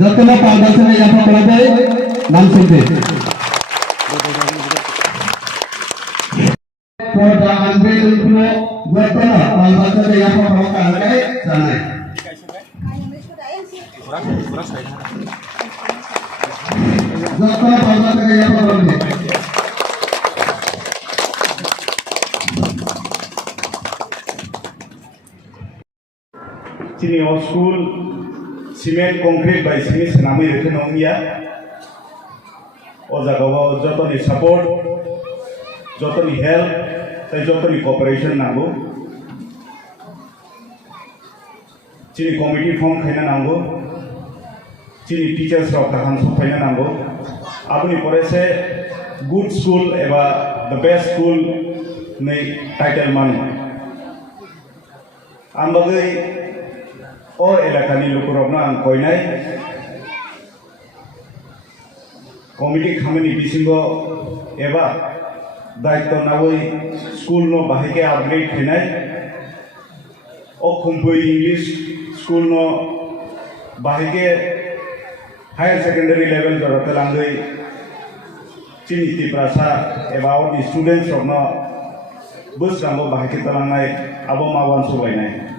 যতনা পালদাসনে ইয়াফা করাবে নাম শুনবে for the unveiled flow যতনা পালদাসনে ইয়াফা করাবে জানাই যতনা পালদাসনে ইয়াফা করাবে Sini school cement concrete by sini senami rekhe nongia o jagao jotoni support jotoni help tai jotoni cooperation nango sini committee form khaina nango sini teachers rok tahan sophaina nango abuni pore se good school eba the best school nei title manu ambagai o elakani lukurokno ang koinai committee khamani bisingo eba daitto naboi school no bahike upgrade khinai o khumpui english school no bahike higher secondary level jorate langai chiniti prasa eba o students rokno busrango bahike talangnai abo mawan subainai